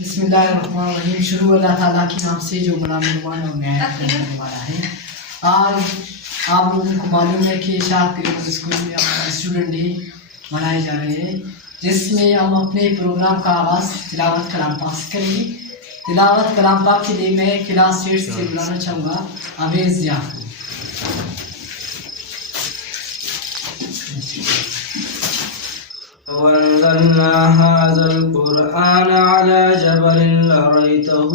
بسم اللہ الرحمن الرحیم. شروع اللہ تعالیٰ کے نام سے جو بڑا مہربان اور نہایت کرنے والا ہے. آج آپ لوگوں کو معلوم ہے کہ شاہ کریمر اسکول میں اپنا اسٹوڈنٹ ڈے منائے جا رہے ہیں، جس میں ہم اپنے پروگرام کا آغاز تلاوت کلام پاک سے کریں گے. تلاوت کلام پاک کے لیے میں کلاس 8 سے بلانا چاہوں گا عویز ضیاء کو. وأنزلنا هذا القرآن على جبل لرأيته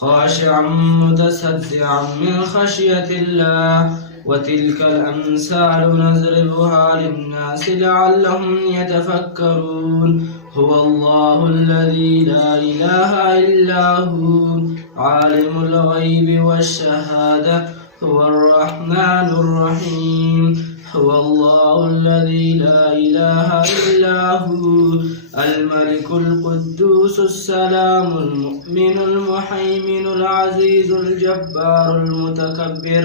خاشعا متصدعا من خشية الله وتلك الأمثال نضربها للناس لعلهم يتفكرون. هو الله الذي لا إله إلا هو عالم الغيب والشهادة هو الرحمن الرحيم. هو الله الذي لا إله إلا هو الملك القدوس السلام المؤمن المهيمن العزيز الجبار المتكبر.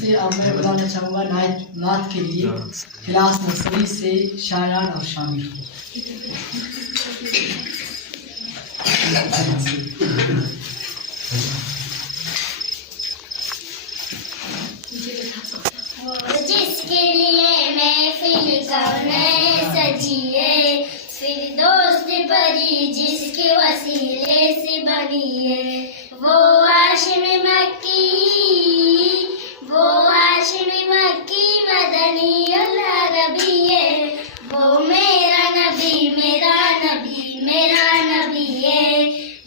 سے اب میں بتانا چاہوں گا نعت کے لیے کلاس نرسری سے شایان اور شامل کو. جس کے لیے محفل کونین سجی ہے، پھر دوست پری جس کے وسیلے سے بنی ہے، وہ ہاشم مکی مدنی العربی ہے. وہ میرا نبی ہے،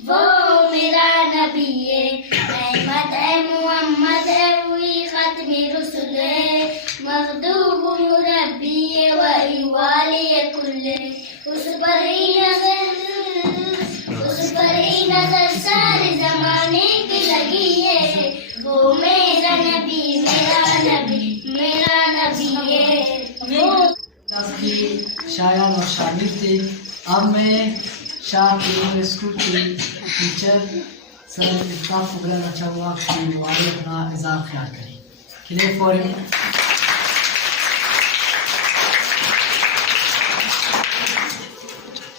وہ میرا نبی ہے. احمد ہے، محمد ہے، وہی ختم رسول ہے. مغدوب مربی وہی والی کل، اس پر ہی نظر سارے زمانے کی لگی ہے. وہ میرا نبی ہے. کلاس کے شایان اور شامل تھے. اب میں شاہ کریمر اسکول کے ٹیچر سر الطاف کو بلانا چاہوں گا کہ وہ آگے اپنا اظہار خیال کریں. کلیئر فور ہم.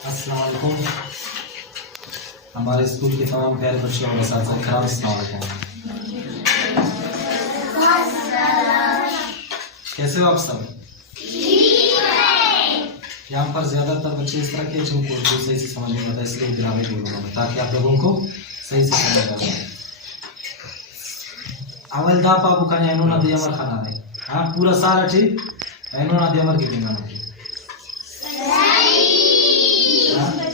السلام علیکم. ہمارے اسکول کے تمام پیارے بچوں اور اساتذہ کرام السلام علیکم. کیسے ہو آپ سب؟ یہاں پر زیادہ تر بچے اس طرح کے جن کو اردو صحیح سے سمجھ نہیں آتا، اس لیے گرامر بولوں گا میں تاکہ آپ لوگوں کو صحیح سے سمجھ آ جائے. اول دا پاپو کھانے اینو نہ دے امر کھانا ہے. ہاں پورا سال اچھی اینو نہ دے امر کی دیں گا مجھے.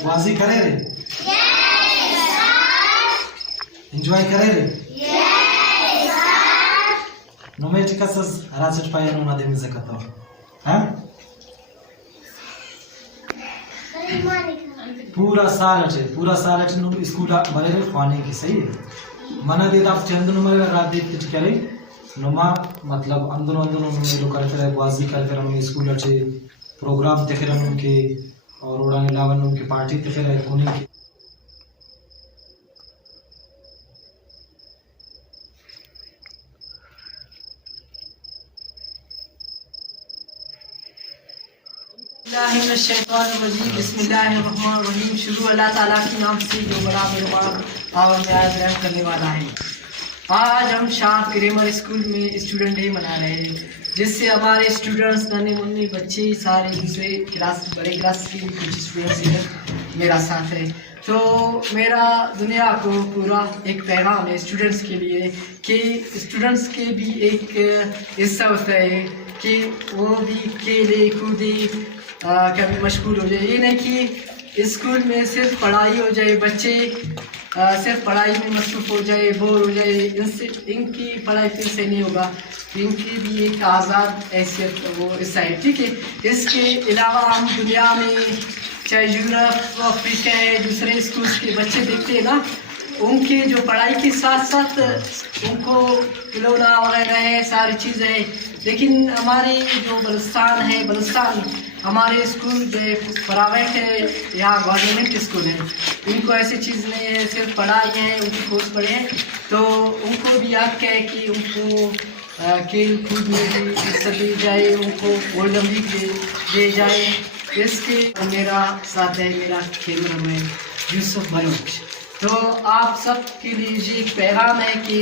واضح کرے رے، انجوائے کرے رے. نومے چکسس راسچ پایا نو نہ دے میں زکتا ہو. ہاں پورا سال اچھے نو اسکول مرے رے خوانے کی صحیح ہے. منہ دیتا آپ چند نو مرے رات دیت کچھ کرے نما مطلب اندنو میلو کرتے رہے واضح کرتے رہے اسکول اچھے پروگرام دیکھے رہے ان کے اور اڑانے لاون ان کی پارٹی دیکھے رہے انہیں کی. الشیطان الرجیم. بسم اللہ الرحمن الرحیم. شروع اللہ تعالیٰ کے نام سے جو بڑا مہربان اور نہایت رحم کرنے والا ہے. آج ہم شاہ کریمر اسکول میں اسٹوڈنٹ ڈے منا رہے ہیں، جس سے ہمارے اسٹوڈنٹس ننے منی بچے سارے دوسرے کلاس بڑے کلاس کے کچھ اسٹوڈنٹس میرا ساتھ ہے. تو میرا دنیا کو پورا ایک پیغام ہے اسٹوڈنٹس کے لیے کہ اسٹوڈنٹس کے بھی ایک حصہ ہوتا ہے کہ وہ بھی کھیلے کودے کبھی مشغول ہو جائے. یہ نہیں کہ اسکول میں صرف پڑھائی ہو جائے، بچے صرف پڑھائی میں مصروف ہو جائے، بور ہو جائے. ان کی پڑھائی پھر سے نہیں ہوگا. ان کی بھی ایک آزاد حیثیت وہ حصہ ہے. ٹھیک ہے. اس کے علاوہ ہم دنیا میں چاہے یورپ افریقہ ہے دوسرے اسکولس کے بچے دیکھتے ہیں نا، ان کے جو پڑھائی کے ساتھ ساتھ ان کو کھلونا وغیرہ ہے ساری چیزیں ہیں. لیکن ہمارے جو بلوچستان ہمارے اسکول جو پرائیویٹ ہے یا گورنمنٹ اسکول ہے، ان کو ایسی چیز نہیں ہے، صرف پڑھائی ہے، ان کی کورس پڑھے ہیں. تو ان کو بھی حق ہے کہ ان کو کھیل کود میں بھی حصہ دی جائے، ان کو اولمپک دے جائے. اس کے میرا ساتھ ہے میرا کھیل میں یوسف بلوچ. تو آپ سب کے لیے یہ ایک پیغام ہے کہ